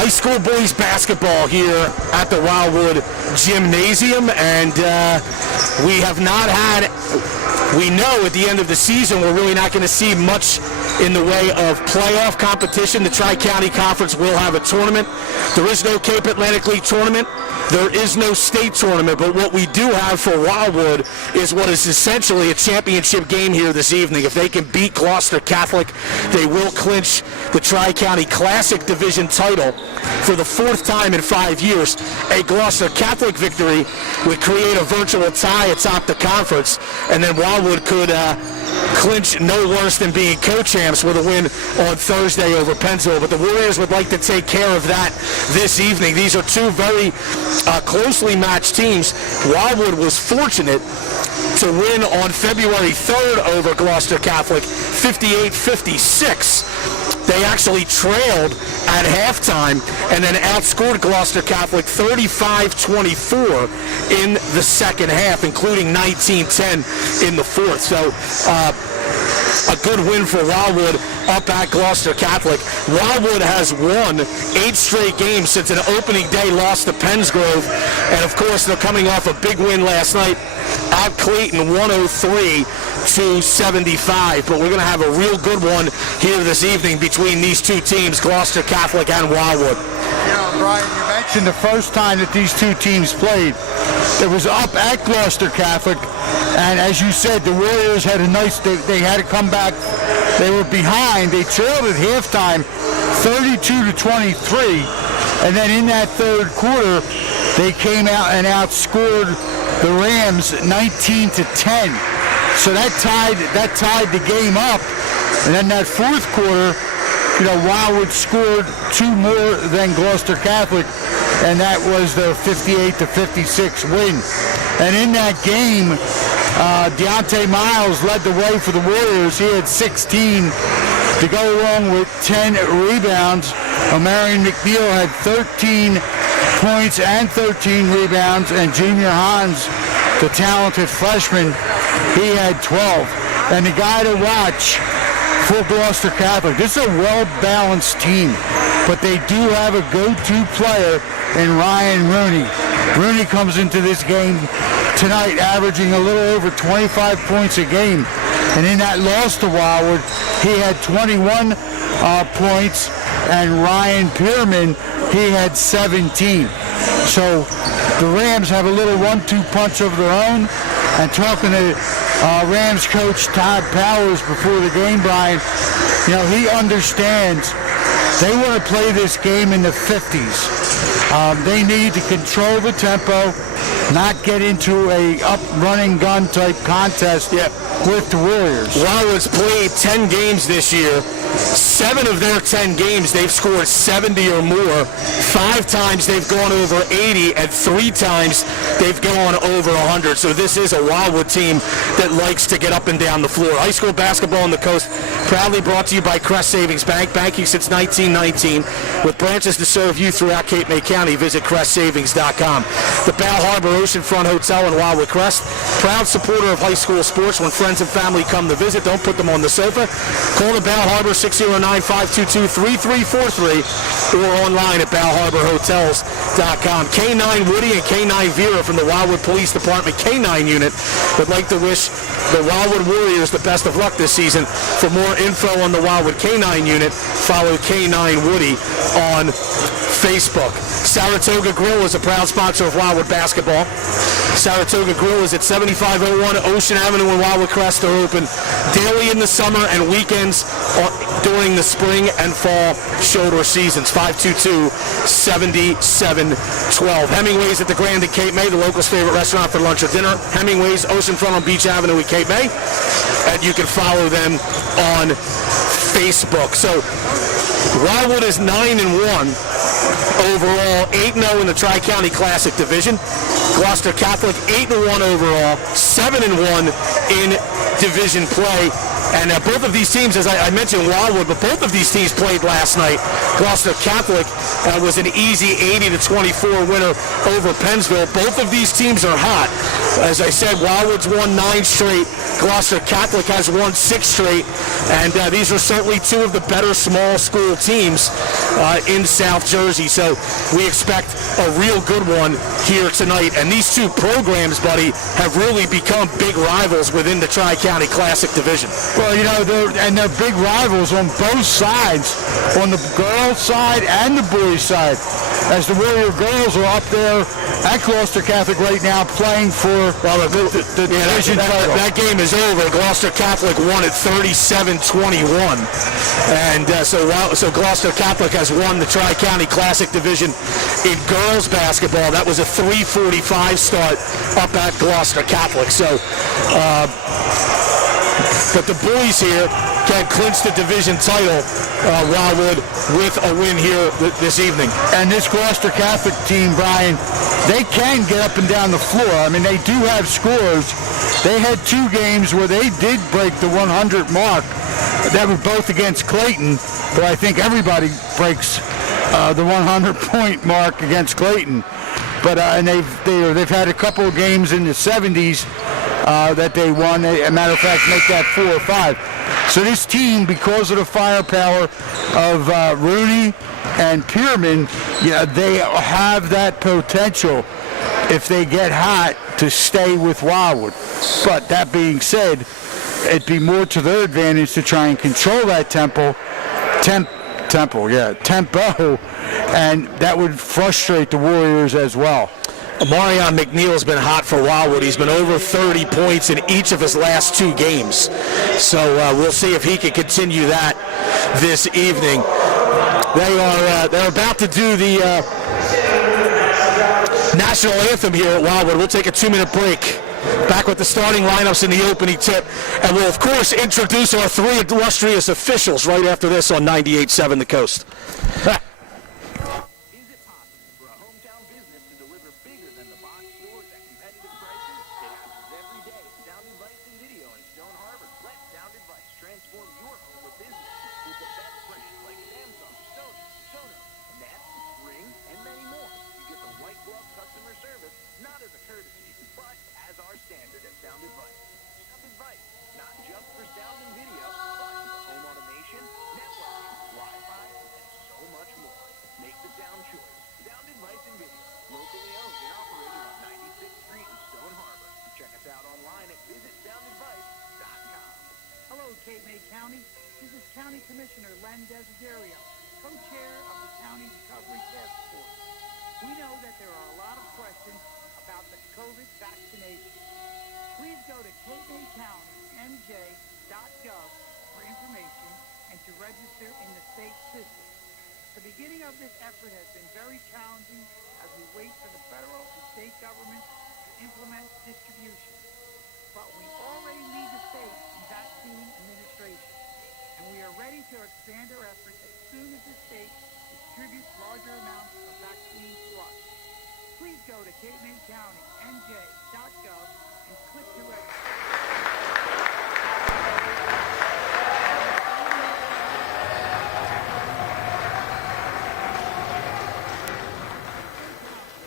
high school boys basketball here at the Wildwood Gymnasium, and we know at the end of the season we're really not going to see much in the way of playoff competition. The Tri-County Conference will have a tournament. There is no Cape Atlantic League tournament. There is no state tournament, but what we do have for Wildwood is what is essentially a championship game here this evening. If they can beat Gloucester Catholic, they will clinch the Tri-County Classic Division title for the fourth time in 5 years. A Gloucester Catholic victory would create a virtual tie atop the conference, and then Wildwood could clinch no worse than being co-champs with a win on Thursday over Pennsville. But the Warriors would like to take care of that this evening. These are two very closely matched teams. Wildwood was fortunate to win on February 3rd over Gloucester Catholic, 58-56. They actually trailed at halftime and then outscored Gloucester Catholic 35-24 in the second half, including 19-10 in the fourth. So a good win for Wildwood up at Gloucester Catholic. Wildwood has won 8 straight games since an opening day loss to Pennsgrove, and of course they're coming off a big win last night at Clayton, 103-75. But we're going to have a real good one here this evening between these two teams, Gloucester Catholic and Wildwood. You know, Brian, you mentioned the first time that these two teams played, it was up at Gloucester Catholic, and as you said, the Warriors had they had to come back. They were behind. They trailed at halftime 32-23, and then in that third quarter, they came out and outscored the Rams 19-10. So that tied the game up, and then that fourth quarter, you know, Wildwood scored 2 more than Gloucester Catholic, and that was their 58-56 win. And in that game, Deontay Miles led the way for the Warriors. He had 16 to go along with 10 rebounds. Omarion McNeil had 13 points and 13 rebounds, and Junior Hans, the talented freshman, he had 12. And the guy to watch for Gloucester Catholic, this is a well-balanced team, but they do have a go-to player in Ryan Rooney. Rooney comes into this game tonight averaging a little over 25 points a game, and in that loss to Wildwood, he had 21 points, and Ryan Pierman, he had 17. So the Rams have a little 1-2 punch of their own. And talking to Rams coach Todd Powers before the game, Brian, you know, he understands they want to play this game in the 50s. They need to control the tempo, not get into a up-running gun type contest with the Warriors. Wildwood's played 10 games this year. 7 of their 10 games, they've scored 70 or more. 5 times they've gone over 80, and 3 times they've gone over 100. So this is a Wildwood team that likes to get up and down the floor. High school basketball on the coast, proudly brought to you by Crest Savings Bank, banking since 1919, with branches to serve you throughout Cape May County. Visit CrestSavings.com. The Bow Harbor Oceanfront Hotel in Wildwood Crest, proud supporter of high school sports. When friends and family come to visit, don't put them on the sofa. Call the Bow Harbor 609-522-3343 or online at BowHarborHotels.com. K9 Woody and K9 Vera from the Wildwood Police Department K9 unit would like to wish the Wildwood Warriors the best of luck this season. For more info on the Wildwood K9 unit, follow K9 Woody on Facebook. Saratoga Grill is a proud sponsor of Wildwood basketball. Saratoga Grill is at 7501 Ocean Avenue in Wildwood Crest. They're open daily in the summer and weekends during the spring and fall shoulder seasons. 522-7712. Hemingway's at the Grand in Cape May, the locals' favorite restaurant for lunch or dinner. Hemingway's Oceanfront on Beach Avenue in Cape May. And you can follow them on Facebook. So Wildwood is 9-1 overall, 8-0 in the Tri-County Classic Division. Gloucester Catholic 8-1 overall, 7-1 in division play. And both of these teams, as I mentioned Wildwood, but both of these teams played last night. Gloucester Catholic was an easy 80-24 winner over Pennsville. Both of these teams are hot. As I said, Wildwood's won 9 straight. Gloucester Catholic has won 6 straight, and these are certainly 2 of the better small school teams in South Jersey. So we expect a real good one here tonight. And these 2 programs, buddy, have really become big rivals within the Tri-County Classic division. Well, you know, they're big rivals on both sides, on the girls' side and the boys' side, as the Warrior girls are up there at Gloucester Catholic right now playing for the division title. That game is over. Gloucester Catholic won at 37-21, and so Gloucester Catholic has won the Tri-County Classic division in girls basketball. That was a 3:45 start up at Gloucester Catholic. So, but the boys here can clinch the division title, Wildwood, with a win here this evening. And this Gloucester Catholic team, Brian, they can get up and down the floor. I mean, they do have scores. They had 2 games where they did break the 100 mark. That were both against Clayton, but I think everybody breaks the 100-point mark against Clayton. But and they've had a couple of games in the 70s that they won. As a matter of fact, make that 4 or 5. So this team, because of the firepower of Rooney and Pierman, they have that potential, if they get hot, to stay with Wildwood. But that being said, it'd be more to their advantage to try and control that tempo, and that would frustrate the Warriors as well. Marion McNeil's been hot for Wildwood. He's been over 30 points in each of his last 2 games. So we'll see if he can continue that this evening. They're about to do the national anthem here at Wildwood. We'll take a 2-minute break. Back with the starting lineups in the opening tip. And we'll, of course, introduce our 3 illustrious officials right after this on 98.7 The Coast. Co-chair of the County Recovery Task Force. We know that there are a lot of questions about the COVID vaccination. Please go to capemaycounty.nj.gov for information and to register in the state system. The beginning of this effort has been very challenging as we wait for the federal and state governments to implement distribution. But we already lead the state in vaccine administration, and we are ready to expand our efforts as soon as the state distributes larger amounts of vaccine to us. Please go to capemaycounty.nj.gov and click to register.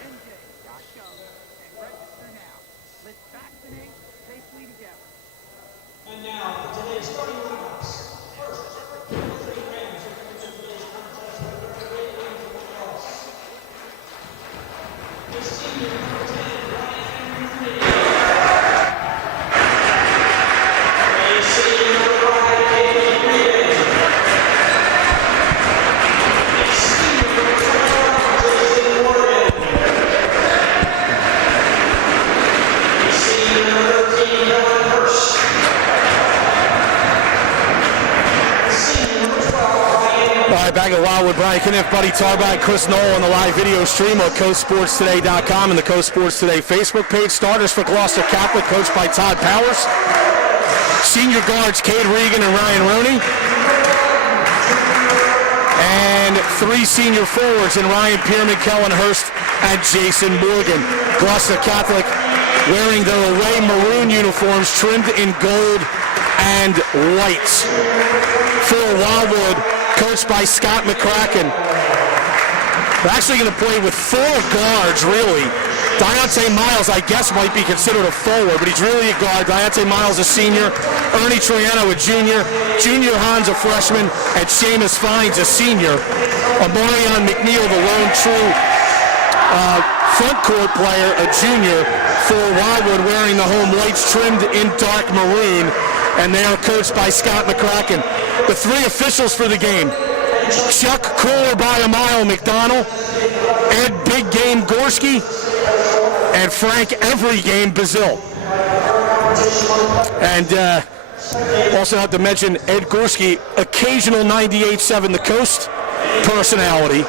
NJ.gov and register now. Let's vaccinate safely together. And now, for today's starting lineups. First, the 3 Rams are coming to today's contest with their great win for the loss. His senior number 10, Ryan Henry. His senior number 5, David Reed. His senior number 12, Jason Morgan. His senior number 13, Helen Hurst. All right, back at Wildwood, Brian Kniff, Buddy Tarback, Chris Knoll on the live video stream on CoastSportsToday.com and the Coast Sports Today Facebook page. Starters for Gloucester Catholic, coached by Todd Powers. Senior guards, Cade Regan and Ryan Roney. And 3 senior forwards in Ryan Pierman, Kellen Hurst, and Jason Morgan. Gloucester Catholic wearing their away maroon uniforms trimmed in gold and white. For Wildwood, coached by Scott McCracken. They're actually going to play with 4 guards, really. Deontay Miles, I guess, might be considered a forward, but he's really a guard. Deontay Miles, a senior. Ernie Triano, a junior. Junior Hans, a freshman. And Seamus Fines, a senior. Amarion McNeil, the lone true front court player, a junior for Wildwood, wearing the home whites trimmed in dark maroon. And they are coached by Scott McCracken. The three officials for the game: Chuck Cooler by a mile McDonald, Ed Big Game Gorski, and Frank Every Game Bazil. And also have to mention Ed Gorski, occasional 98.7 The Coast personality.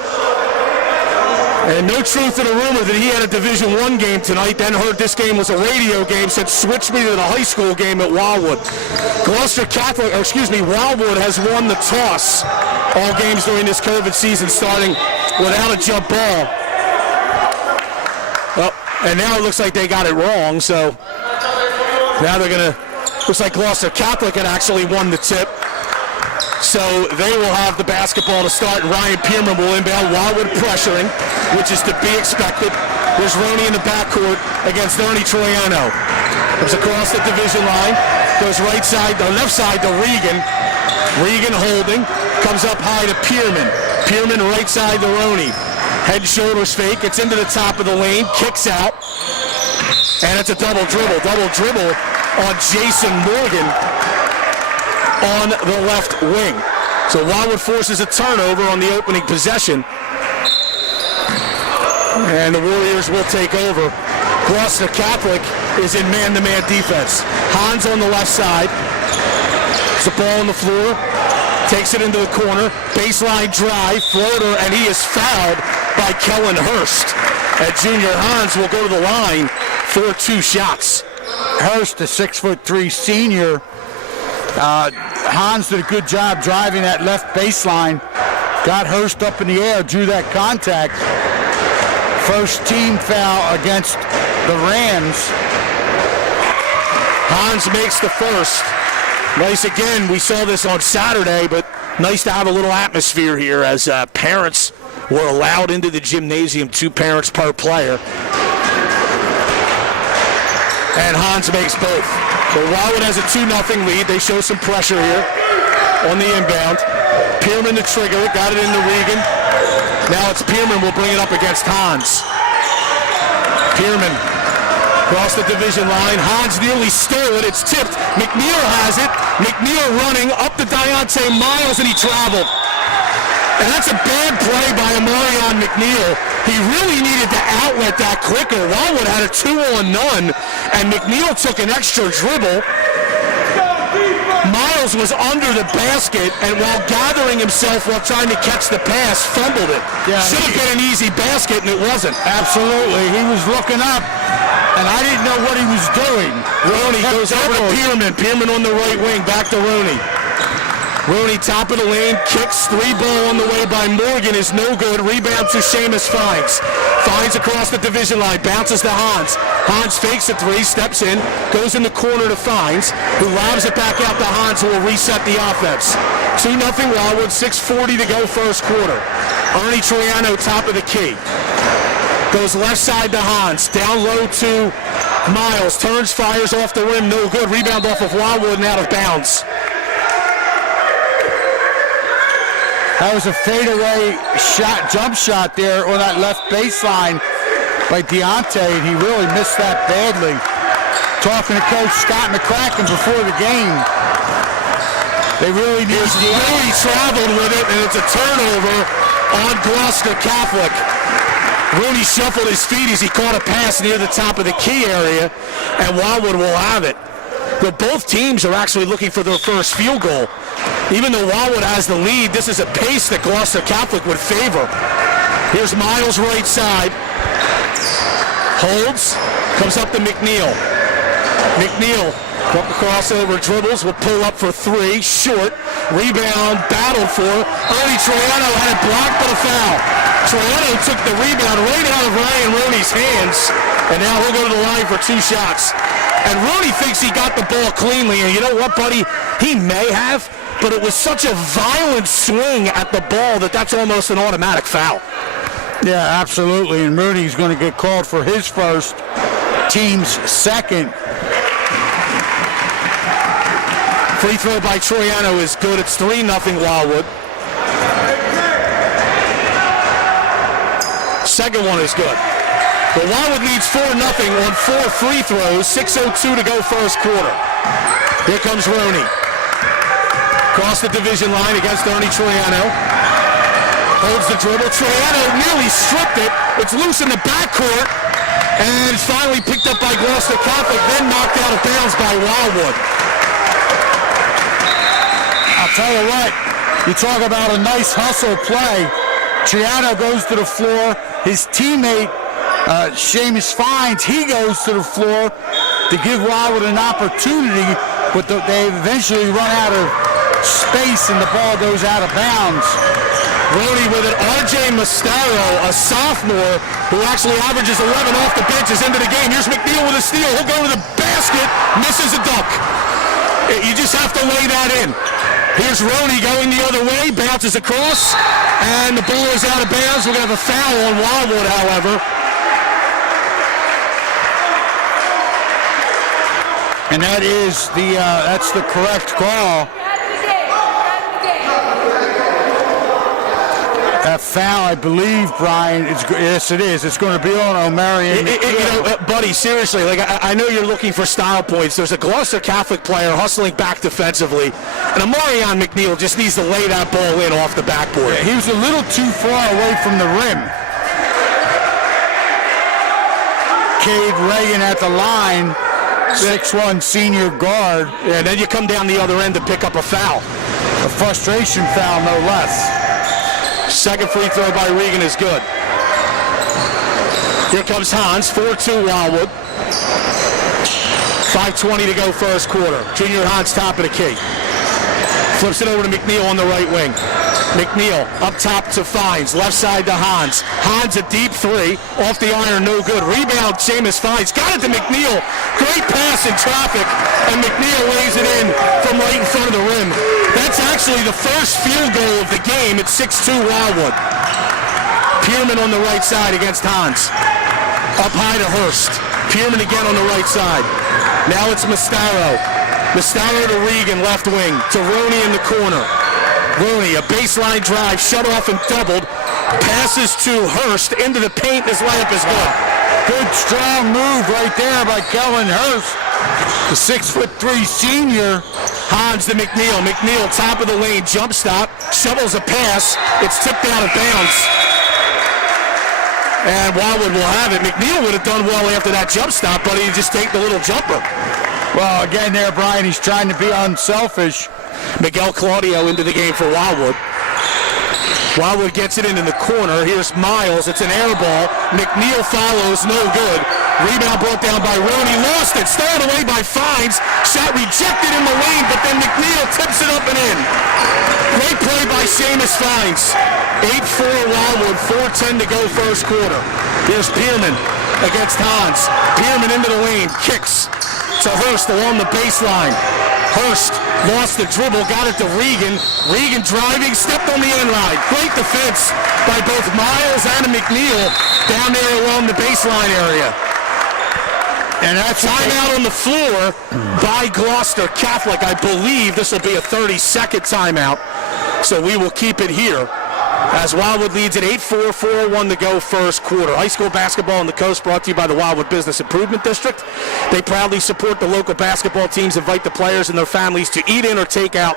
And no truth in the rumor that he had a Division I game tonight, then heard this game was a radio game, said switch me to the high school game at Wildwood. Wildwood has won the toss all games during this COVID season, starting without a jump ball. Well, and now it looks like they got it wrong, so now they're going to, looks like Gloucester Catholic had actually won the tip. So they will have the basketball to start. Ryan Pierman will inbound. Wildwood pressuring, which is to be expected. There's Roney in the backcourt against Ernie Troiano. Comes across the division line. Goes right side, the left side to Regan. Regan holding. Comes up high to Pierman. Pierman right side to Roney. Head and shoulders fake. It's into the top of the lane. Kicks out. And it's a double dribble. Double dribble on Jason Morgan on the left wing. So Wildwood forces a turnover on the opening possession. And the Warriors will take over. Gloucester Catholic is in man-to-man defense. Hans on the left side. There's the ball on the floor. Takes it into the corner. Baseline drive, floater, and he is fouled by Kellen Hurst. And Junior Hans will go to the line for 2 shots. Hurst, a 6'3" senior. Hans did a good job driving that left baseline. Got Hurst up in the air, drew that contact. First team foul against the Rams. Hans makes the first. Nice again, we saw this on Saturday, but nice to have a little atmosphere here as parents were allowed into the gymnasium, 2 parents per player. And Hans makes both. So Wildwood has a 2-0 lead. They show some pressure here on the inbound. Pierman to trigger it, got it into Regan. Now it's Pierman will bring it up against Hans. Pierman across the division line. Hans nearly stole it. It's tipped. McNeil has it. McNeil running up to Deontay Miles, and he traveled. And that's a bad play by Amarion McNeil. He really needed to outlet that quicker. Wildwood had a 2-on-none, and McNeil took an extra dribble. Miles was under the basket, and while gathering himself while trying to catch the pass, fumbled it. Yeah, should have been an easy basket, and it wasn't. Absolutely. He was looking up, and I didn't know what he was doing. Roney goes over to Pierman. Pierman on the right wing, back to Roney. Roney, top of the lane, kicks, 3-ball on the way by Morgan is no good. Rebound to Seamus Fines. Fines across the division line, bounces to Hans. Hans fakes a 3, steps in, goes in the corner to Fines, who lobs it back out to Hans, who will reset the offense. 2-0 Wildwood, 6:40 to go first quarter. Ernie Troiano, top of the key. Goes left side to Hans, down low to Miles, turns, fires off the rim, no good. Rebound off of Wildwood and out of bounds. That was a fadeaway shot, jump shot there on that left baseline by Deontay, and he really missed that badly. Talking to Coach Scott McCracken before the game, they really need to. Really traveled with it, and it's a turnover on Gloucester Catholic. Rooney shuffled his feet as he caught a pass near the top of the key area, and Wildwood will have it. But both teams are actually looking for their first field goal. Even though Wildwood has the lead, this is a pace that Gloucester Catholic would favor. Here's Miles right side. Holds. Comes up to McNeil. McNeil, crossover dribbles, will pull up for 3. Short. Rebound, battled for. Ernie Troiano had it blocked, but a foul. Troiano took the rebound right out of Ryan Roney's hands, and now he'll go to the line for 2 shots. And Roney thinks he got the ball cleanly, and you know what, buddy? He may have, but it was such a violent swing at the ball that that's almost an automatic foul. Yeah, absolutely. And Mooney's going to get called for his first, team's second. Free throw by Troiano is good. It's 3-0 Wildwood. Second one is good. But Wildwood leads 4-0 on 4 free throws. 6:02 to go first quarter. Here comes Roney. Across the division line against Ernie Troiano. Holds the dribble. Troiano nearly stripped it. It's loose in the backcourt. And it's finally picked up by Gloucester Catholic, then knocked out of bounds by Wildwood. I'll tell you what, you talk about a nice hustle play. Troiano goes to the floor. His teammate, Seamus Fines, he goes to the floor to give Wildwood an opportunity, but they eventually run out of space and the ball goes out of bounds. Roney with it. R.J. Mastaro, a sophomore who actually averages 11 off the bench, is into the game. Here's McNeil with a steal. He'll go to the basket, misses a dunk. You just have to lay that in. Here's Roney going the other way, bounces across, and the ball is out of bounds. We're going to have a foul on Wildwood, however. And that is that's the correct call. That foul, I believe, Brian, yes, it is. It's going to be on O'Marion. Buddy, seriously, like I know you're looking for style points. There's a Gloucester Catholic player hustling back defensively, and Amarion McNeil just needs to lay that ball in off the backboard. Yeah, he was a little too far away from the rim. Cade Reagan at the line, 6'1" senior guard. Yeah, and then you come down the other end to pick up a foul. A frustration foul, no less. Second free throw by Regan is good. Here comes Hans, 4-2 Wildwood. 5:20 to go first quarter. Junior Hans top of the key. Flips it over to McNeil on the right wing. McNeil up top to Fines, left side to Hans. Hans a deep three, off the iron, no good. Rebound, Seamus Fines. Got it to McNeil. Great pass in traffic, and McNeil lays it in from right in front of the rim. That's actually the first field goal of the game at 6-2 Wildwood. Pierman on the right side against Hans. Up high to Hurst. Pierman again on the right side. Now it's Mastaro. Mastaro to Regan, left wing. To Roney in the corner. Roney, a baseline drive, shut off and doubled. Passes to Hurst into the paint. His layup is good. Good strong move right there by Kellen Hurst. The 6'3" senior. Hans to McNeil. McNeil, top of the lane, jump stop, shovels a pass. It's tipped out of bounds. And Wildwood will have it. McNeil would have done well after that jump stop, but he just take the little jumper. Well, again there, Brian, he's trying to be unselfish. Miguel Claudio into the game for Wildwood. Wildwood gets it in the corner. Here's Miles. It's an air ball. McNeil follows. No good. Rebound brought down by Roney. Lost it. Stolen away by Fines. Shot rejected in the lane, but then McNeil tips it up and in. Great play by Seamus Fines. 8-4 Wildwood. 4:10 to go first quarter. Here's Pierman against Hans. Pierman into the lane. Kicks to Hurst along the baseline. Hurst lost the dribble, got it to Regan. Regan driving, stepped on the end line. Great defense by both Miles and McNeil down there along the baseline area. And that's timeout on the floor by Gloucester Catholic. I believe this will be a 30-second timeout, so we will keep it here as Wildwood leads at 8-4, 4:01 to go first quarter. High school basketball on the coast brought to you by the Wildwood Business Improvement District. They proudly support the local basketball teams, invite the players and their families to eat in or take out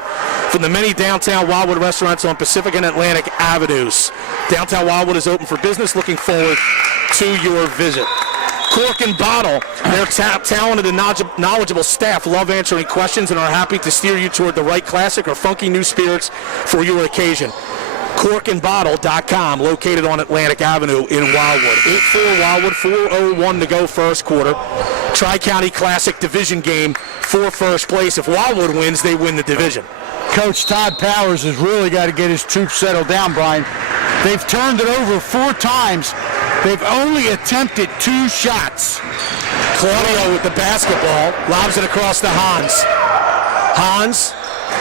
from the many downtown Wildwood restaurants on Pacific and Atlantic Avenues. Downtown Wildwood is open for business. Looking forward to your visit. Cork and Bottle, their talented and knowledgeable staff love answering questions and are happy to steer you toward the right classic or funky new spirits for your occasion. corkandbottle.com, located on Atlantic Avenue in Wildwood. 8-4 Wildwood, 4:01 to go first quarter. Tri-County Classic division game for first place. If Wildwood wins, they win the division. Coach Todd Powers has really got to get his troops settled down, Brian. They've turned it over 4 times. They've only attempted 2 shots. Claudio with the basketball, lobs it across to Hans. Hans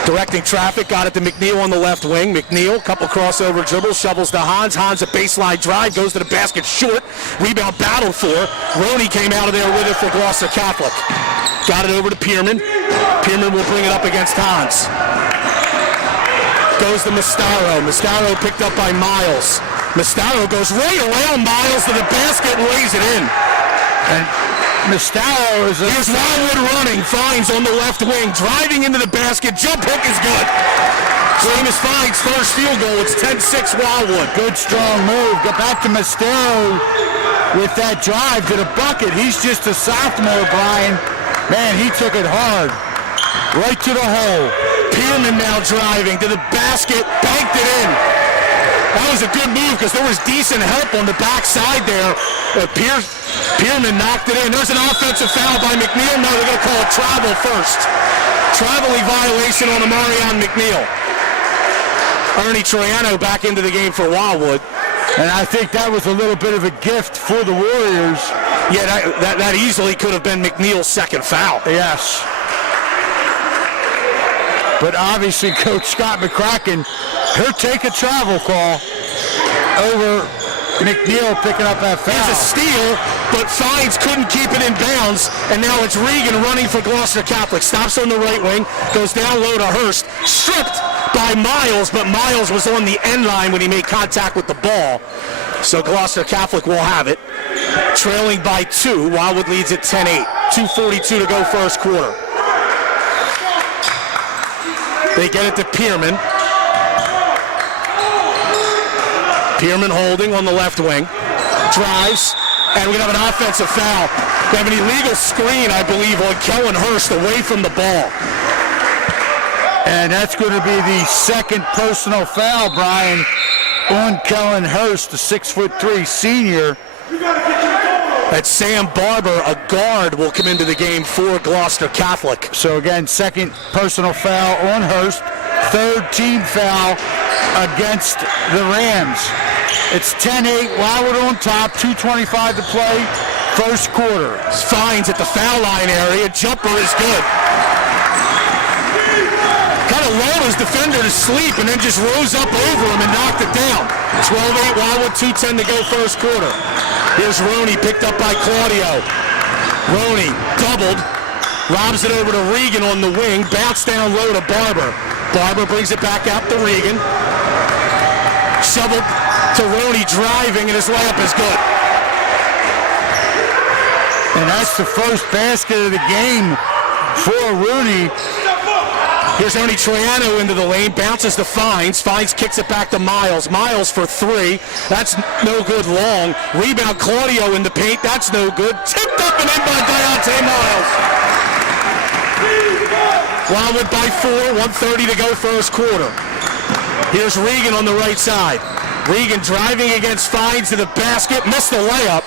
Directing traffic, got it to McNeil on the left wing. McNeil, couple crossover dribbles, shovels to Hans. Hans a baseline drive, goes to the basket short. Rebound battled for. Roney came out of there with it for Gloucester Catholic. Got it over to Pierman. Pierman will bring it up against Hans. Goes to Mastaro. Mastaro picked up by Miles. Mastaro goes right around Miles to the basket and lays it in. And Mastaro is Here's Wildwood running. Fines on the left wing. Driving into the basket. Jump hook is good. Seamus Fines first field goal. It's 10-6 Wildwood. good, strong move. Go back to Mastaro with that drive to the bucket. He's just a sophomore, Brian. Man, he took it hard. Right to the hole. Pierman now driving to the basket. Banked it in. That was a good move because there was decent help on the backside there. Pierman knocked it in. There's an offensive foul by McNeil. No, they're going to call it travel first. Traveling violation on Amarion McNeil. Ernie Troiano back into the game for Wildwood. And I think that was a little bit of a gift for the Warriors. Yeah, that easily could have been McNeil's second foul. Yes. But obviously, Coach Scott McCracken, he'll take a travel call over McNeil picking up that foul. It's a steal, but Fines couldn't keep it in bounds, and now it's Regan running for Gloucester Catholic. Stops on the right wing, goes down low to Hurst, stripped by Miles, but Miles was on the end line when he made contact with the ball. So Gloucester Catholic will have it. Trailing by 2, Wildwood leads at 10-8. 2:42 to go first quarter. They get it to Pierman. Pierman holding on the left wing. Drives, and we're going to have an offensive foul. We have an illegal screen, I believe, on Kellen Hurst away from the ball. And that's going to be the second personal foul, Brian, on Kellen Hurst, the 6'3" senior. That's Sam Barber, a guard, will come into the game for Gloucester Catholic. So again, second personal foul on Hurst, third team foul against the Rams. It's 10-8, Wildwood on top, 2:25 to play, first quarter. Fines at the foul line area, jumper is good. Kind of lulled his defender to sleep and then just rose up over him and knocked it down. 12-8 Wildwood, 2:10 to go first quarter. Here's Roney, picked up by Claudio. Roney doubled, lobs it over to Regan on the wing, bounce down low to Barber. Barber brings it back out to Regan. Shoveled to Roney driving, and his layup is good. And that's the first basket of the game for Rooney. Here's Ernie Troiano into the lane, bounces to Fines. Fines kicks it back to Miles. Miles for 3. That's no good long. Rebound Claudio in the paint. That's no good. Tipped up and in by Deontay Miles. Wildwood by 4. 1:30 to go first quarter. Here's Regan on the right side. Regan driving against Fines to the basket. Missed the layup.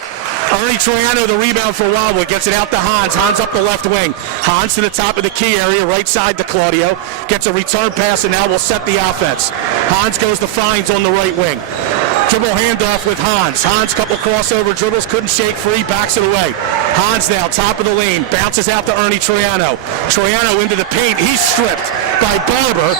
Ernie Troiano, the rebound for Wildwood, gets it out to Hans. Hans up the left wing. Hans to the top of the key area, right side to Claudio. Gets a return pass and now will set the offense. Hans goes to Fines on the right wing. Dribble handoff with Hans. Hans, couple crossover dribbles, couldn't shake free, backs it away. Hans now, top of the lane, bounces out to Ernie Troiano. Troiano into the paint. He's stripped by Barber.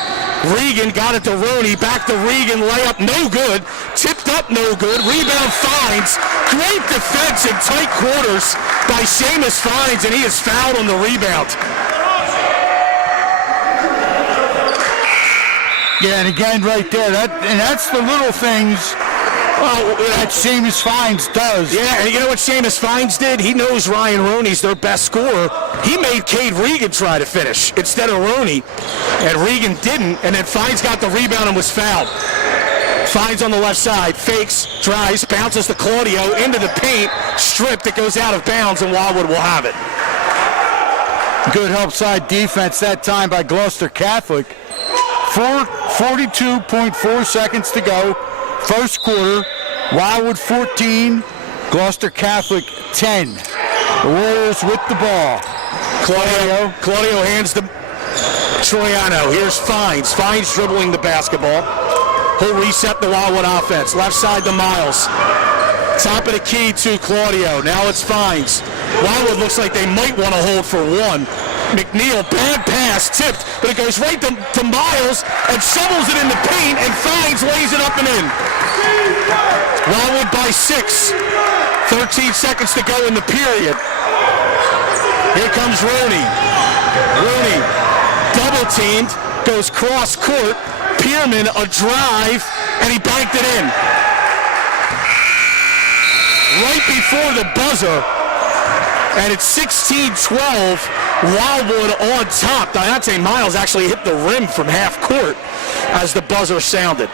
Regan got it to Roney, back to Regan, layup no good, tipped up no good, rebound Fines, great defense in tight quarters by Seamus Fines, and he is fouled on the rebound. Yeah, and again right there, that's the little things that Seamus Fines does. Yeah, and you know what Seamus Fines did? He knows Ryan Roney's their best scorer. He made Cade Regan try to finish instead of Roney, and Regan didn't, and then Fines got the rebound and was fouled. Fines on the left side, fakes, drives, bounces to Claudio, into the paint, stripped, it goes out of bounds, and Wildwood will have it. Good help side defense that time by Gloucester Catholic. 42.4 seconds to go. First quarter, Wildwood 14, Gloucester Catholic 10. The Warriors with the ball. Claudio hands to Troiano. Here's Fines. Fines dribbling the basketball. He'll reset the Wildwood offense. Left side to Miles. Top of the key to Claudio. Now it's Fines. Wildwood looks like they might want to hold for 1. McNeil, bad pass, tipped, but it goes right to Miles and shovels it in the paint, and Fines lays it up and in. Wildwood by 6. 13 seconds to go in the period. Here comes Rooney. Rooney, double teamed, goes cross court. Pierman, a drive, and he banked it in. Right before the buzzer, and it's 16-12. Wildwood on top. Deontay Miles actually hit the rim from half court as the buzzer sounded.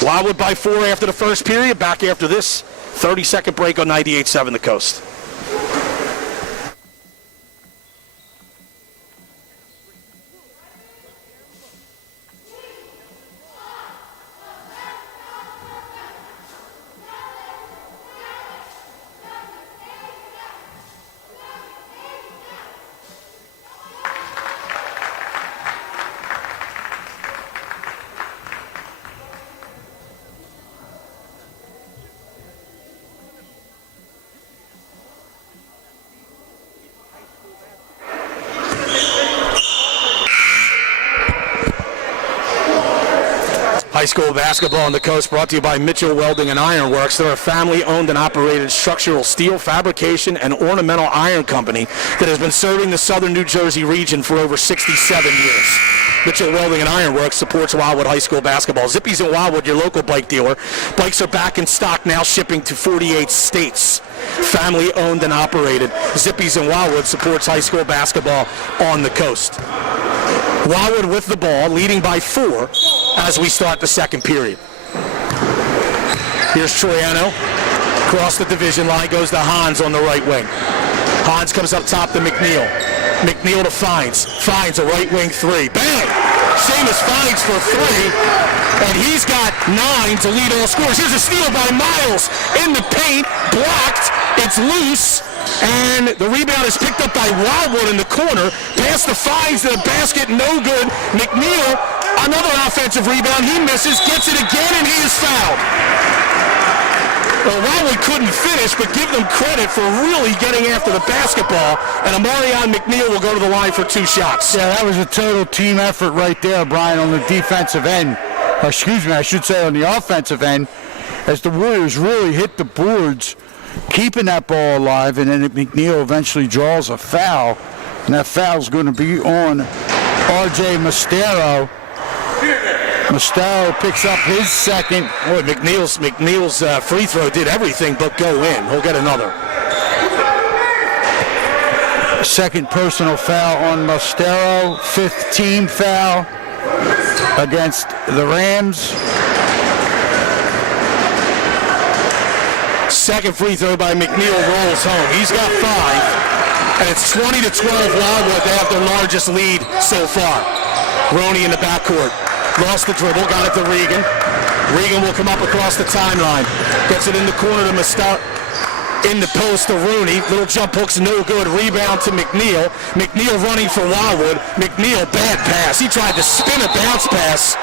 Wildwood by 4 after the first period. Back after this 30-second break on 98.7 The Coast. High school basketball on the coast brought to you by Mitchell Welding and Iron Works. They're a family-owned and operated structural steel fabrication and ornamental iron company that has been serving the southern New Jersey region for over 67 years. Mitchell Welding and Iron Works supports Wildwood High School basketball. Zippy's in Wildwood, your local bike dealer. Bikes are back in stock now, shipping to 48 states. Family-owned and operated. Zippy's in Wildwood supports high school basketball on the coast. Wildwood with the ball, leading by 4 as we start the second period. Here's Troiano. Across the division line goes to Hans on the right wing. Hans comes up top to McNeil. McNeil to Fines. Fines a right wing 3. Bang! Seamus Fines for 3. And he's got 9 to lead all scores. Here's a steal by Miles in the paint. Blocked. It's loose. And the rebound is picked up by Wildwood in the corner. Pass to Fines to the basket. No good. McNeil, another offensive rebound. He misses. Gets it again, and he is fouled. Well, Wildwood couldn't finish, but give them credit for really getting after the basketball. And Amarion McNeil will go to the line for 2 shots. Yeah, that was a total team effort right there, Brian, on the defensive end. Excuse me, I should say on the offensive end, as the Warriors really hit the boards, keeping that ball alive, and then McNeil eventually draws a foul, and that foul's going to be on R.J. Mostero. Mostero picks up his second. Boy, McNeil's free throw did everything but go in. He'll get another. Second personal foul on Mostero. 5th team foul against the Rams. Second free throw by McNeil rolls home. He's got 5, and it's 20-12 Wildwood. They have their largest lead so far. Roney in the backcourt. Lost the dribble, got it to Regan. Regan will come up across the timeline. Gets it in the corner to Mostero. In the post to Rooney. Little jump hook's no good. Rebound to McNeil. McNeil running for Wildwood. McNeil, bad pass. He tried to spin a bounce pass.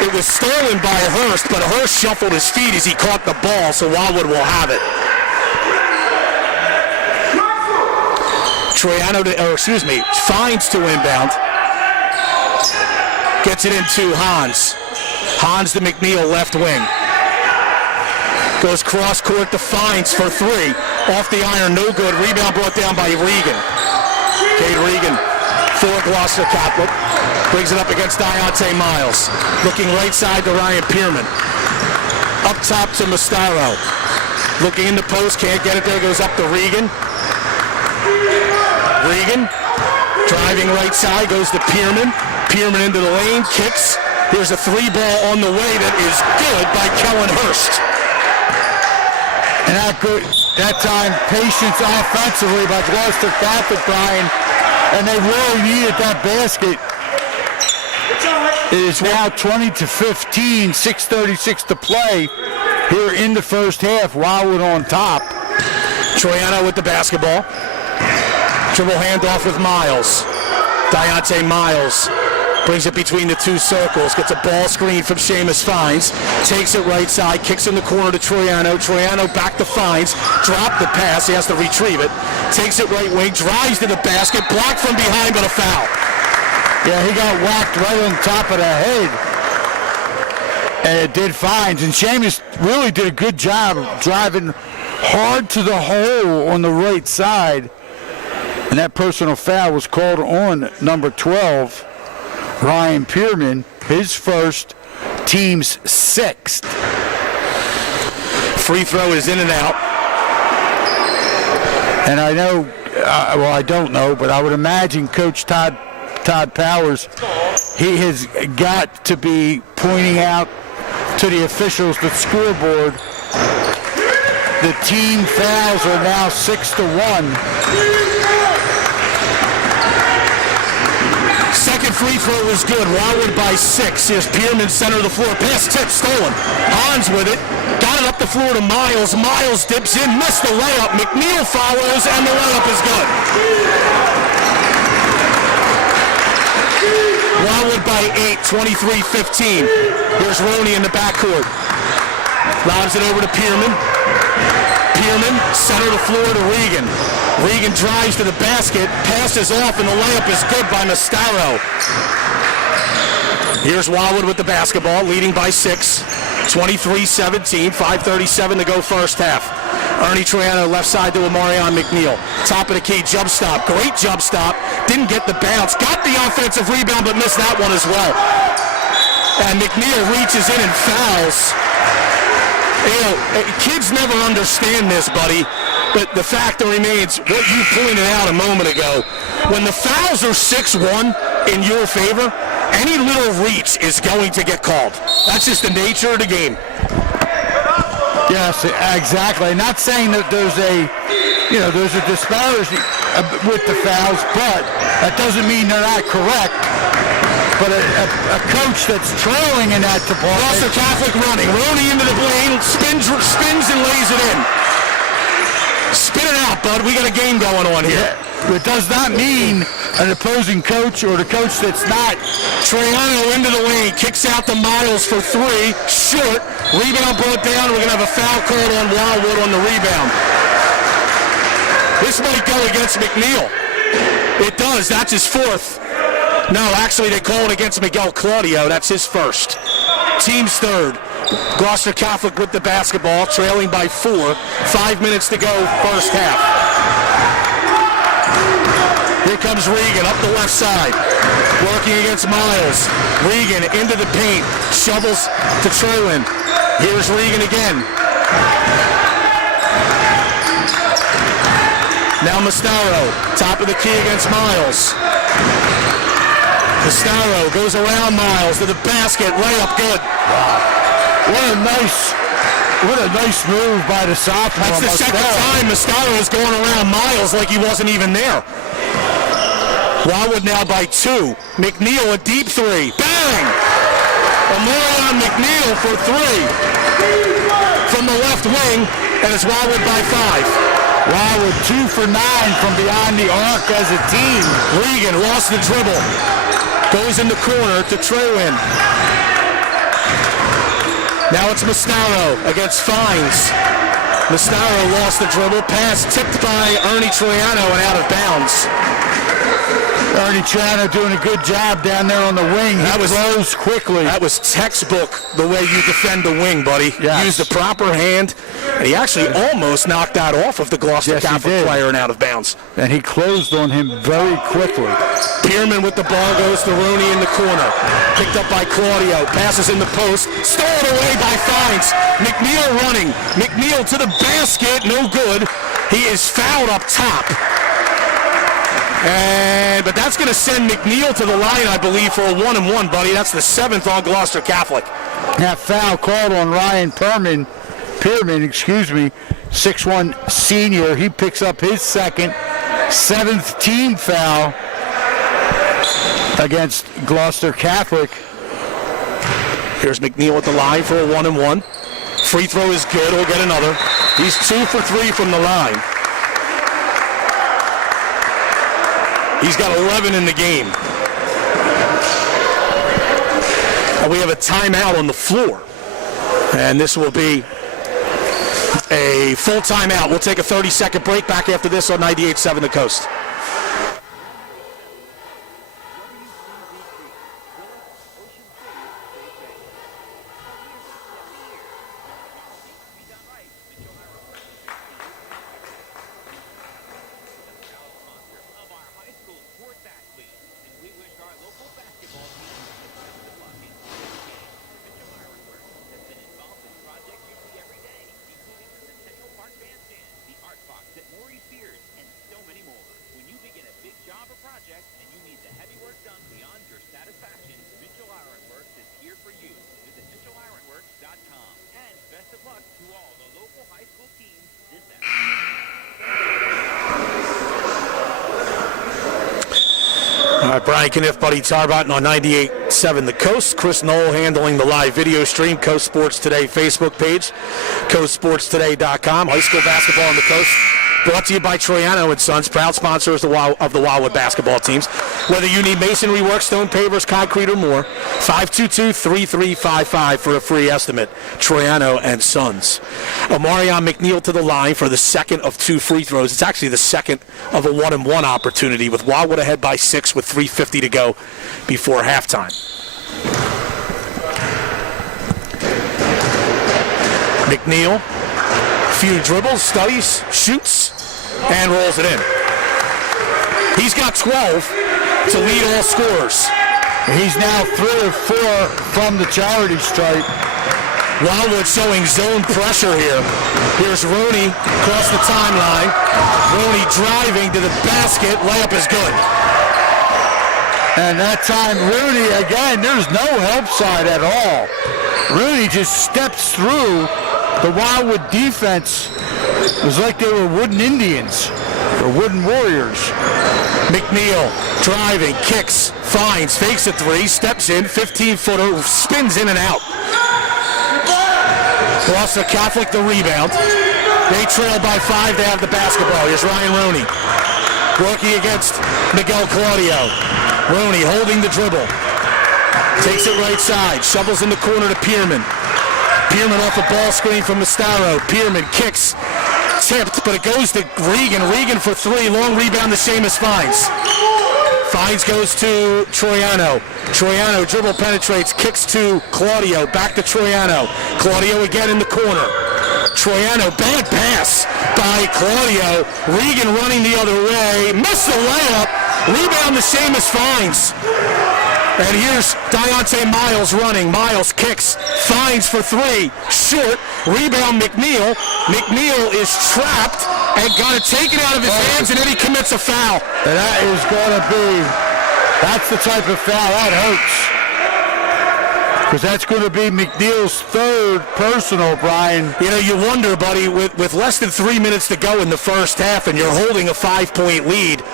It was stolen by Hurst, but Hurst shuffled his feet as he caught the ball, so Wildwood will have it. Fines to inbound. Gets it into Hans. Hans to McNeil, left wing. Goes cross court to Fines for 3. Off the iron, no good. Rebound brought down by Regan. Cade Regan for Gloucester Catholic. Brings it up against Deontay Miles. Looking right side to Ryan Pierman. Up top to Mostero. Looking in the post, can't get it there. Goes up to Regan. Regan driving right side, goes to Pierman. Pierman into the lane, kicks. Here's a 3 ball on the way that is good by Kellen Hurst. And that time, patience offensively by Gloucester Catholic, Brian. And they really needed that basket. It is now 20-15, 6:36 to play here in the first half. Wildwood on top. Troiano with the basketball. Dribble handoff with Miles. Deontay Miles brings it between the 2 circles. Gets a ball screen from Seamus Fines. Takes it right side. Kicks in the corner to Troiano. Troiano back to Fines. Dropped the pass. He has to retrieve it. takes it right wing, drives to the basket, blocked from behind, but a foul. Yeah, he got whacked right on top of the head. And it did fines. And Seamus really did a good job driving hard to the hole on the right side. And that personal foul was called on number 12, Ryan Pierman, his first, team's sixth. Free throw is in and out. And I know, well, I don't know, but I would imagine Coach Todd Powers, he has got to be pointing out to the officials, the scoreboard, the team fouls are now 6-1. Second free throw is good. Wildwood by 6. Here's Pierman, center of the floor. Pass tip, stolen. Hans with it. Got it up the floor to Miles. Miles dips in, missed the layup. McNeil follows, and the layup is good. Wildwood by 8, 23-15. Here's Roney in the backcourt. Lobs it over to Pierman. Pierman, center of the floor to Regan. Regan drives to the basket, passes off, and the layup is good by Mastaro. Here's Wildwood with the basketball, leading by 6, 23-17, 5:37 to go first half. Ernie Triano left side to Amarion McNeil. Top of the key, jump stop, great jump stop. Didn't get the bounce, got the offensive rebound, but missed that one as well. And McNeil reaches in and fouls. You know, kids never understand this, buddy, but the fact remains, what you pointed out a moment ago, when the fouls are 6-1 in your favor, any little reach is going to get called. That's just the nature of the game. Yes, exactly. Not saying that there's a disparity with the fouls, but that doesn't mean they're not correct. But a coach that's trailing in that department. Gloucester Catholic running. Roney into the lane, spins and lays it in. Spin it out, bud. We got a game going on here. Yeah. It does not mean an opposing coach or the coach that's not. Triano into the lane, kicks out to Miles for 3. Short. Rebound brought down. We're going to have a foul called on Wildwood on the rebound. This might go against McNeil. It does. That's his 4th. No, actually, they call it against Miguel Claudio. That's his first. Team's 3rd. Gloucester Catholic with the basketball, trailing by 4. 5 minutes to go, first half. Here comes Regan up the left side. Working against Miles. Regan into the paint. Shovels to Trelin. Here's Regan again. Now Mastaro. Top of the key against Miles. Mastaro goes around Miles to the basket, layup good. Wow. What a nice move by the sophomore. That's the second time Mastaro is going around Miles like he wasn't even there. Wildwood now by 2. McNeil a deep 3. Bang! Amarion McNeil for 3. From the left wing, and it's Wildwood by 5. Wildwood 2 for 9 from beyond the arc as a team. Regan lost the dribble. Goes in the corner to Trelin. Now it's Mastaro against Fines. Mastaro lost the dribble. Pass tipped by Ernie Triano and out of bounds. Ernie Triano doing a good job down there on the wing. He rose quickly. That was textbook the way you defend the wing, buddy. Yes. Use the proper hand. And he actually almost knocked that off of the Gloucester Catholic player and out of bounds. And he closed on him very quickly. Pierman with the ball goes to Roney in the corner. Picked up by Claudio. Passes in the post. Stolen away by Fines. McNeil running. McNeil to the basket. No good. He is fouled up top. But that's going to send McNeil to the line, I believe, for a 1-and-1, buddy. That's the 7th on Gloucester Catholic. That foul called on Ryan Pierman, 6'1" senior. He picks up his second, 7th team foul against Gloucester Catholic. Here's McNeil at the line for a 1-and-1. Free throw is good. He'll get another. He's 2 for 3 from the line. He's got 11 in the game. And we have a timeout on the floor. And this will be a full timeout. We'll take a 30-second break. Back after this on 98.7 The Coast. All right, Brian Kniff, Buddy Tarbotton on 98.7 The Coast. Chris Knoll handling the live video stream. Coast Sports Today Facebook page, coastsportstoday.com. High school basketball on the Coast. Brought to you by Troiano & Sons, proud sponsors of the Wildwood basketball teams. Whether you need masonry work, stone pavers, concrete, or more, 522-3355 for a free estimate. Troiano & Sons. Omarion McNeil to the line for the second of 2 free throws. It's actually the second of a 1-and-1 opportunity, with Wildwood ahead by 6 with 3:50 to go before halftime. McNeil, few dribbles, studies, shoots, and rolls it in. He's got 12 to lead all scorers. He's now 3 of 4 from the charity stripe. Wildwood showing zone pressure here. Here's Rooney across the timeline. Rooney driving to the basket. Layup is good. And that time, Rooney, again, there's no help side at all. Rooney just steps through the Wildwood defense. It was like they were wooden Indians or wooden warriors. McNeil driving, kicks, finds, fakes a 3, steps in, 15-footer, spins in and out. Gloucester Catholic the rebound. They trail by 5 to have the basketball. Here's Ryan Rooney working against Miguel Claudio. Rooney holding the dribble. Takes it right side, shovels in the corner to Pierman. Pierman off a ball screen from Mastaro. Pierman kicks, tipped, but it goes to Regan. Regan for 3, long rebound to Seamus Fines. Fines goes to Troiano. Troiano dribble penetrates, kicks to Claudio, back to Troiano. Claudio again in the corner. Troiano, bad pass by Claudio. Regan running the other way, missed the layup. Rebound to Seamus Fines. And here's Deontay Miles running. Miles kicks, Fines for 3, short. Rebound McNeil. McNeil is trapped and got it taken out of his hands, and then he commits a foul. And that is going to be, that's the type of foul that hurts. Because that's going to be McNeil's 3rd personal, Brian. You know, you wonder, buddy, with less than 3 minutes to go in the first half and you're holding a 5-point lead,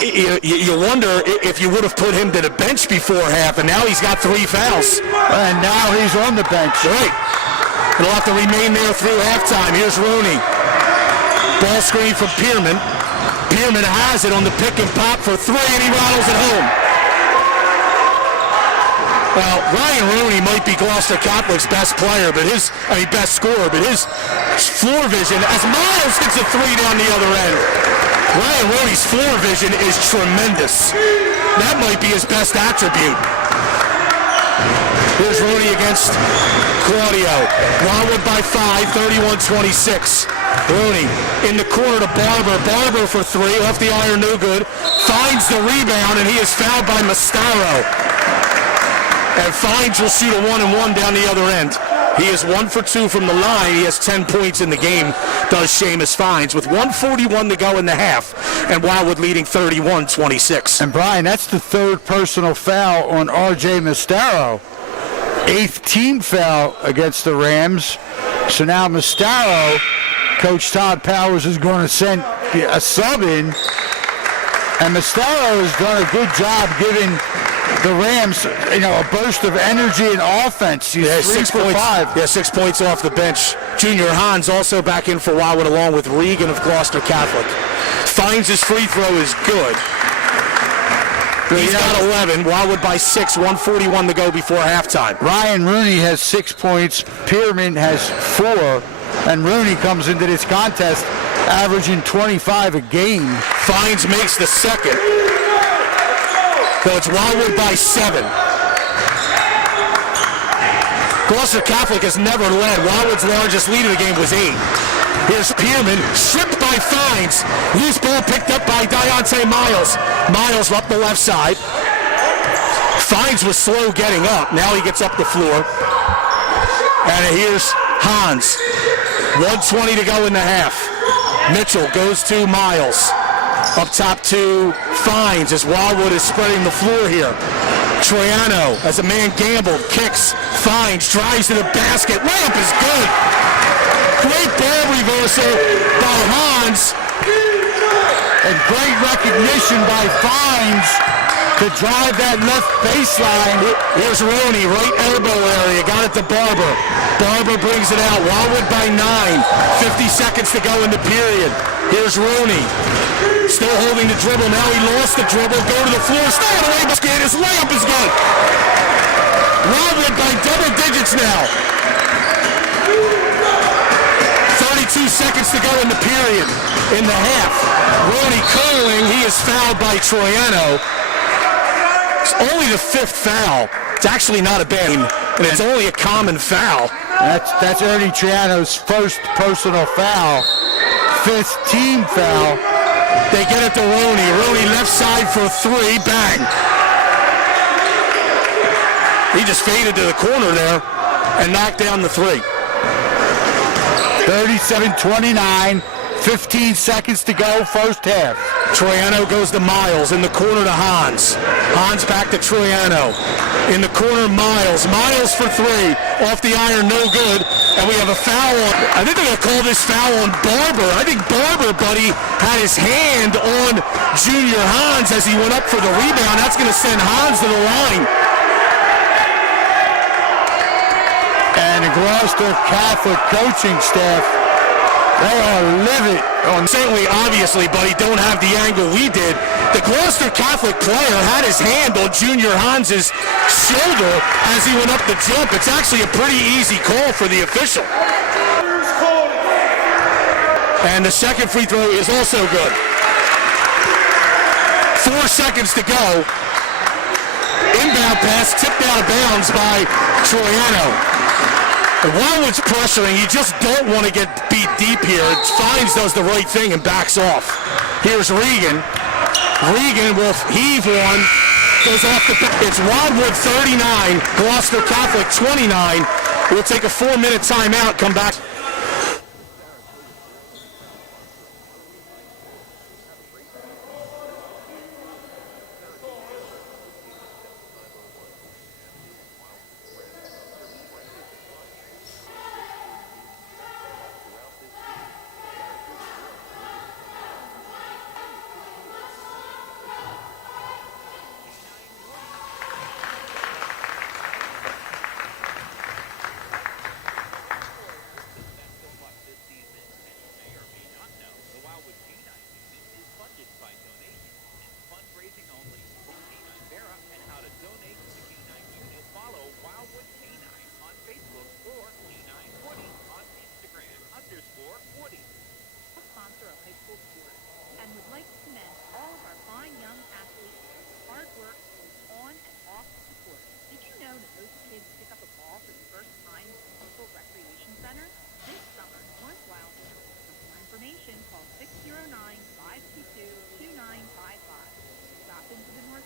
you wonder if you would have put him to the bench before half, and now he's got 3 fouls. And now he's on the bench. Right. He'll have to remain there through halftime. Here's Rooney. Ball screen from Pierman. Pierman has it on the pick and pop for 3, and he rattles it home. Well, Ryan Rooney might be Gloucester Catholic's best player, best scorer, but his floor vision, as Miles hits a 3 down the other end, Ryan Rooney's floor vision is tremendous. That might be his best attribute. Here's Rooney against Claudio. Wildwood by 5, 31-26. Rooney in the corner to Barber. Barber for 3, left the iron no good. Finds the rebound, and he is fouled by Mastaro. And Fines will shoot a 1-and-1 down the other end. He is 1 for 2 from the line. He has 10 points in the game, does Seamus Fines, with 1:41 to go in the half, and Wildwood leading 31-26. And Brian, that's the 3rd personal foul on R.J. Mastaro. 8th team foul against the Rams. So now Mastaro, Coach Todd Powers is going to send a sub in, and Mastaro has done a good job giving the Rams, a burst of energy and offense. He's 3 for 5. Yeah, 6 points off the bench. Junior Hans also back in for Wildwood along with Regan of Gloucester Catholic. Finds his free throw is good. He's got 11. Wildwood by 6, 1:41 to go before halftime. Ryan Rooney has 6 points. Pierman has 4. And Rooney comes into this contest averaging 25 a game. Fines makes the second. So it's Wildwood by 7. Gloucester Catholic has never led. Wildwood's largest lead of the game was 8. Here's Pierman, stripped by Fines. Loose ball picked up by Deontay Miles. Miles up the left side. Fines was slow getting up. Now he gets up the floor. And here's Hans. 1:20 to go in the half. Mitchell goes to Miles. Up top to Fines as Wildwood is spreading the floor here. Troiano, as a man gambled, kicks, Fines, drives to the basket. Layup is good. Great ball reversal by Hans. And great recognition by Fines to drive that left baseline. Here's Roney, right elbow area. Got it to Barber. Barber brings it out. Wildwood by 9. 50 seconds to go in the period. Here's Roney. Still holding the dribble. Now he lost the dribble. Go to the floor. Stay on the way basket. His layup is good. Wildwood by double digits now. 32 seconds to go in the period. In the half. Roney curling. He is fouled by Troiano. It's only the 5th foul. It's actually not a bad one, and it's only a common foul. That's Ernie Triano's first personal foul. 5th team foul. They get it to Roney. Roney left side for 3. Bang. He just faded to the corner there and knocked down the 3. 37-29. 15 seconds to go, first half. Troiano goes to Miles. In the corner to Hans. Hans back to Troiano. In the corner, Miles. Miles for 3. Off the iron, no good. And we have a foul on, I think they're going to call this foul on Barber. I think Barber, buddy, had his hand on Junior Hans as he went up for the rebound. That's going to send Hans to the line. And the Gloucester Catholic coaching staff, they are livid. Certainly, obviously, buddy, don't have the angle we did. The Gloucester Catholic player had his hand on Junior Hans's shoulder as he went up the jump. It's actually a pretty easy call for the official. And the second free throw is also good. 4 seconds to go. Inbound pass tipped out of bounds by Troiano. Wildwood's pressuring. You just don't want to get beat deep here. Fines does the right thing and backs off. Here's Regan. Regan will heave one. Goes off the back. It's Wildwood 39, Gloucester Catholic 29. We'll take a 4-minute timeout, come back.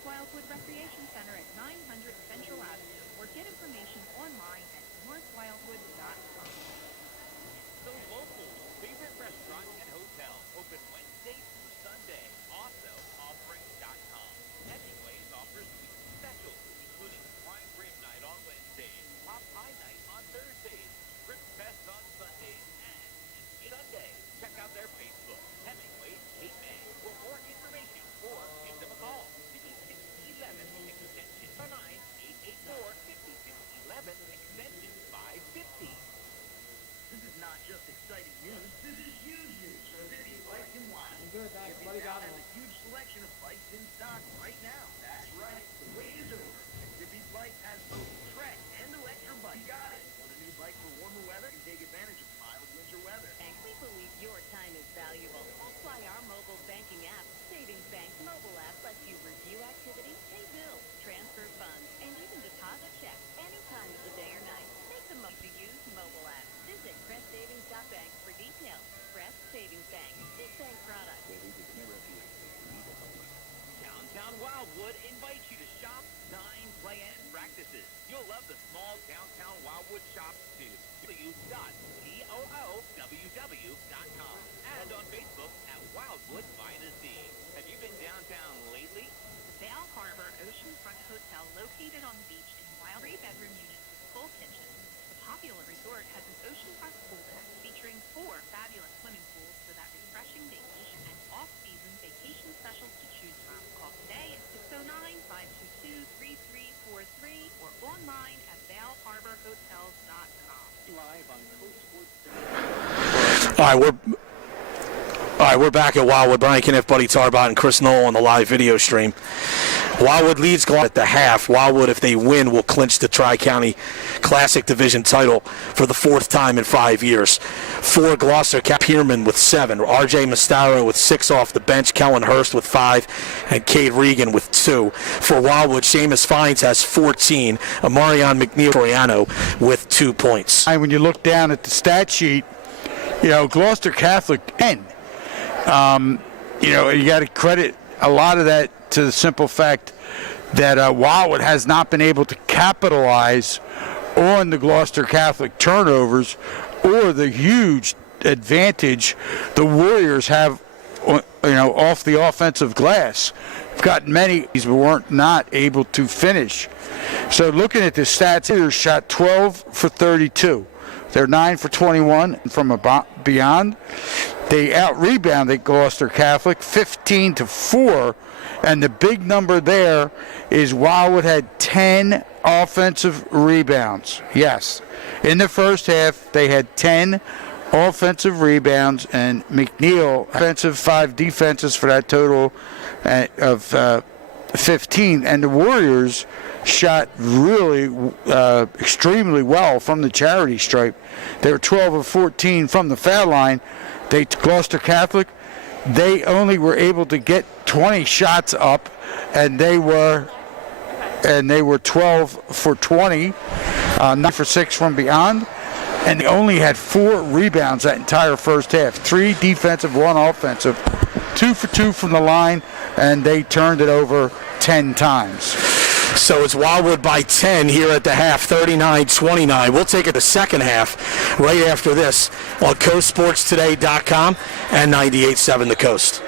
Wildwood Recreation Center at 900 Central Avenue, or get information online at northwildwood.com. The local favorite restaurant and hotel, open Wednesday through Sunday. Also, offerings.com. Hemingway's offers week specials, including prime rib night on Wednesdays, pop pie night on Thursdays, Rib Fest on Sundays, and Sunday. Check out their Facebook, Hemingway's Cape May, for more information or give them a call. 11 extension 9-884-5211 extension 550. This is not just exciting news, this is popular resort has an oceanfront pool deck featuring 4 fabulous swimming pools for that refreshing vacation and off-season vacation specials to choose from. Call today at 609-522-3343 or online at ValeHarborHotels.com. Live on Coast Sports. All right, we're back at Wildwood. Brian Kniff, Buddy Tarbot, and Chris Knoll on the live video stream. Wildwood leads Gloucester at the half. Wildwood, if they win, will clinch the Tri-County Classic Division title for the 4th time in 5 years. For Gloucester, Cap Pierman with 7, R.J. Mastaro with 6 off the bench, Kellen Hurst with 5, and Cade Regan with 2. For Wildwood, Seamus Fines has 14, Amarion McNeil-Troiano with 2 points. When you look down at the stat sheet, Gloucester Catholic, and you got to credit a lot of that to the simple fact that Wildwood has not been able to capitalize on the Gloucester Catholic turnovers or the huge advantage the Warriors have, off the offensive glass. We've got many, but weren't not able to finish. So looking at the stats here, shot 12 for 32. They're 9 for 21 from beyond. They out-rebounded Gloucester Catholic 15-4, and the big number there is Wildwood had 10 offensive rebounds. Yes, in the first half they had 10 offensive rebounds, and McNeil offensive, 5 defenses for that total of 15. And the Warriors shot really extremely well from the charity stripe. They were 12 of 14 from the foul line. Gloucester Catholic, they only were able to get 20 shots up, and they were 12 for 20, 9 for 6 from beyond, and they only had 4 rebounds that entire first half. 3 defensive, 1 offensive, 2 for 2 from the line, and they turned it over 10 times. So it's Wildwood by 10 here at the half, 39-29. We'll take it the second half right after this on CoastSportsToday.com and 98.7 The Coast.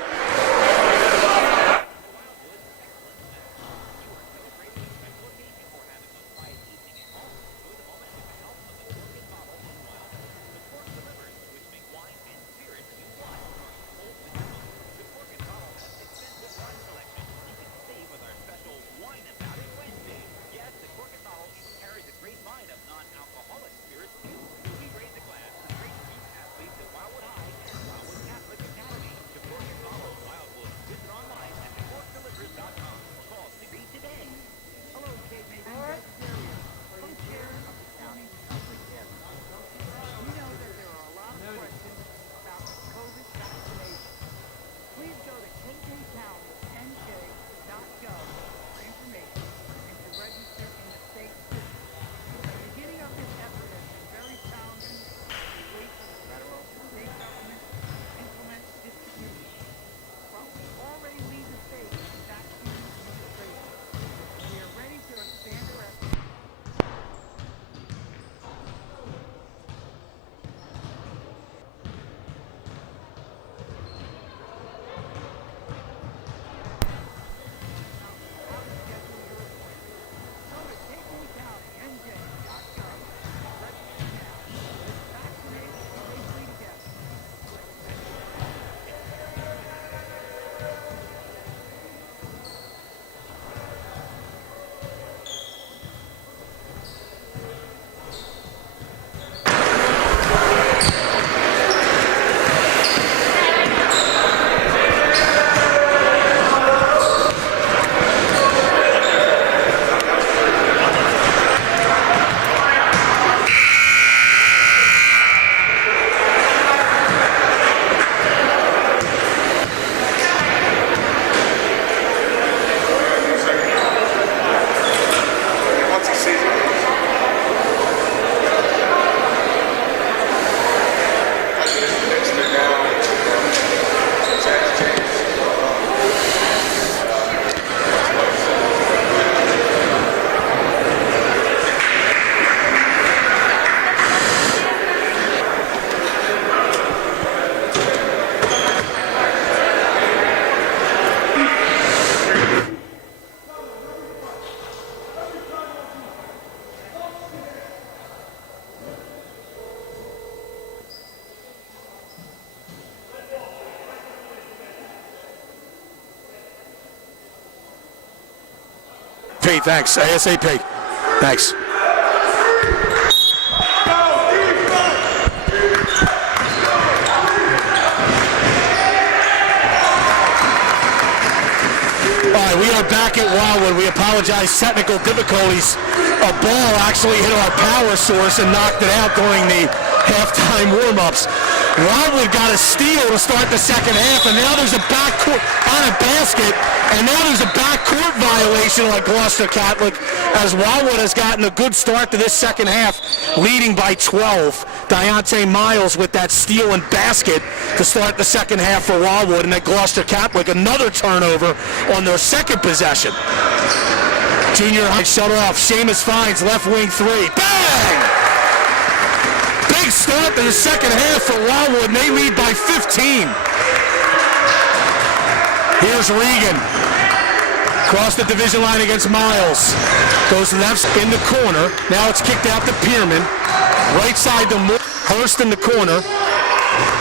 Pete, thanks. ASAP. Thanks. All right, we are back at Wildwood. We apologize, technical difficulties. A ball actually hit our power source and knocked it out during the halftime warm-ups. Wildwood got a steal to start the second half, and now there's a backcourt on a basket, and now there's a backcourt violation on Gloucester Catholic as Wildwood has gotten a good start to this second half, leading by 12. Deontay Miles with that steal and basket to start the second half for Wildwood, and at Gloucester Catholic, another turnover on their second possession. Junior high shut off. Seamus finds left wing three. Bang! Big start to the second half for Wildwood, and they lead by 15. Here's Regan. Across the division line against Miles. Goes left in the corner. Now it's kicked out to Pierman. Right side to Hurst in the corner.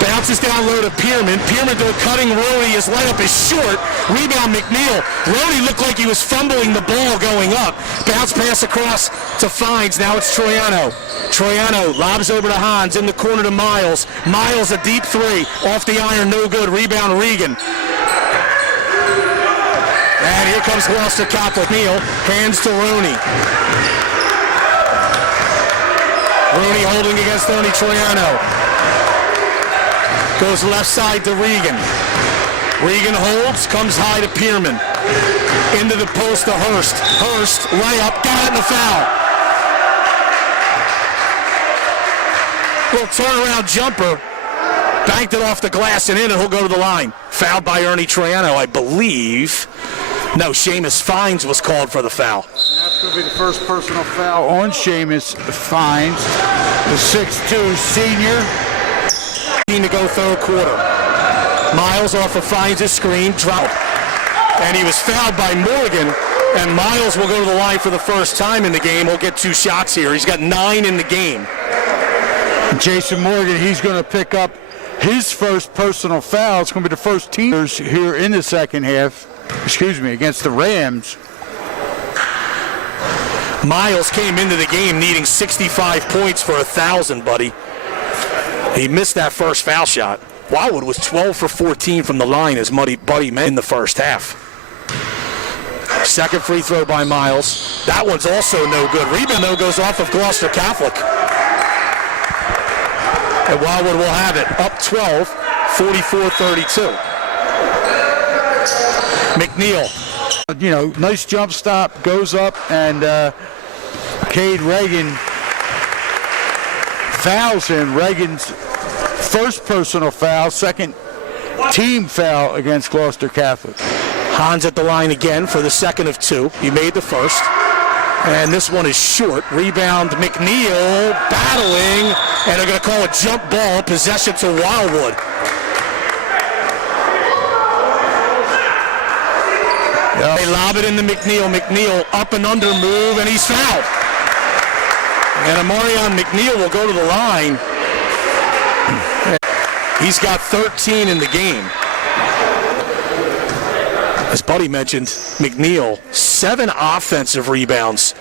Bounces down low to Pierman. Pierman to a cutting Roney. His layup is short. Rebound McNeil. Roney looked like he was fumbling the ball going up. Bounce pass across to Fines. Now it's Troiano. Troiano lobs over to Hans in the corner to Miles. Miles a deep three. Off the iron, no good. Rebound Regan. And here comes Gloucester Catholic. Neal hands to Roney. Roney holding against Tony Troiano. Goes left side to Regan. Regan holds, comes high to Pierman. Into the post to Hurst. Hurst, layup, got it in the foul. Little turnaround jumper. Banked it off the glass and in, and he'll go to the line. Fouled by Ernie Troiano, I believe. No, Seamus Fines was called for the foul. And that's going to be the first personal foul on Seamus Fines, the 6'2 senior. To go third quarter. Miles off of Fines' screen, drop. And he was fouled by Morgan, and Miles will go to the line for the first time in the game. He'll get 2 shots here. He's got 9 in the game. Jason Morgan, he's going to pick up his first personal foul. It's going to be the first teamers here in the second half, against the Rams. Miles came into the game needing 65 points for 1,000, buddy. He missed that first foul shot. Wildwood was 12 for 14 from the line, as Buddy meant in the first half. Second free throw by Miles. That one's also no good. Rebound, though, goes off of Gloucester Catholic. And Wildwood will have it. Up 12, 44-32. McNeil. Nice jump stop, goes up, and Cade Reagan fouls him. Reagan's first personal foul, second team foul against Gloucester Catholic. Hans at the line again for the second of 2. He made the first. And this one is short. Rebound McNeil battling, and they're going to call a jump ball, possession to Wildwood. They lob it into McNeil. McNeil up and under move, and he's fouled. And Amarion McNeil will go to the line. He's got 13 in the game. As Buddy mentioned, McNeil, 7 offensive rebounds